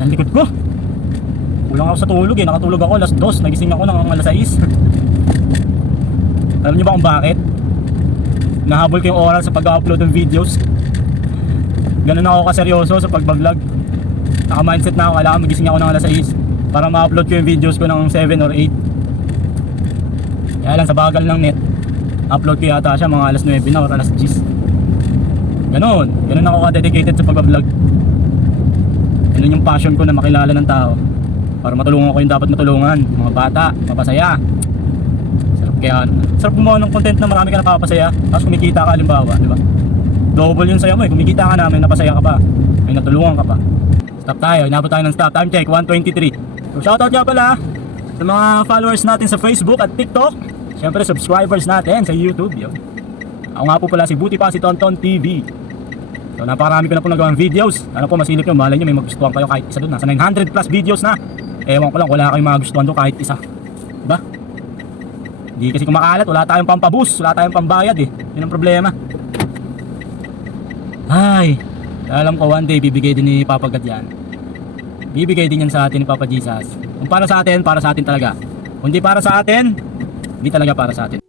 Ang likod ko. Kulang ako sa tulog eh. Nakatulog ako alas 2. Nagising ako ng alas 6. Alam niyo ba kung bakit? Nahabol ko yung oras sa pag-upload ng videos. Ganun ako kaseryoso sa pag-vlog. Naka-mindset na ako. Kailangan magising ako ng alas 6 para ma-upload ko yung videos ko ng 7 or 8. Kaya lang sa bagal ng net, upload ko yata siya mga alas 9 na or alas 10. Ganun ako ka-dedicated sa pag-vlog. Ganun yung passion ko na makilala ng tao para matulungan ko yung dapat matulungan, yung mga bata, mapasaya. Sarap gumawa ng content na marami ka napapasaya tapos kumikita ka halimbawa, di ba? Double yung saya mo eh, kumikita ka namin, napasaya ka pa, may natulungan ka pa. Stop tayo, inabot tayo ng stop, time check, 1:23. So shoutout nga pala sa mga followers natin sa Facebook at TikTok. Siyempre subscribers natin sa YouTube yun. Ako nga po pala si Buti pa si Tonton TV. So napakarami ko na po nagawang videos. Ano po masilip nyo, malay nyo may magustuhan kayo kahit isa doon. Nasa 900 plus videos na. Ewan ko lang, wala kayong magustuhan doon kahit isa. Diba? Hindi kasi kumakalat, wala tayong pampaboost, wala tayong pambayad eh. Yun ang problema. Ay, alam ko one day bibigay din ni Papa God yan. Bibigay din yan sa atin ni Papa Jesus. Kung para sa atin talaga. Kung di para sa atin, hindi talaga para sa atin.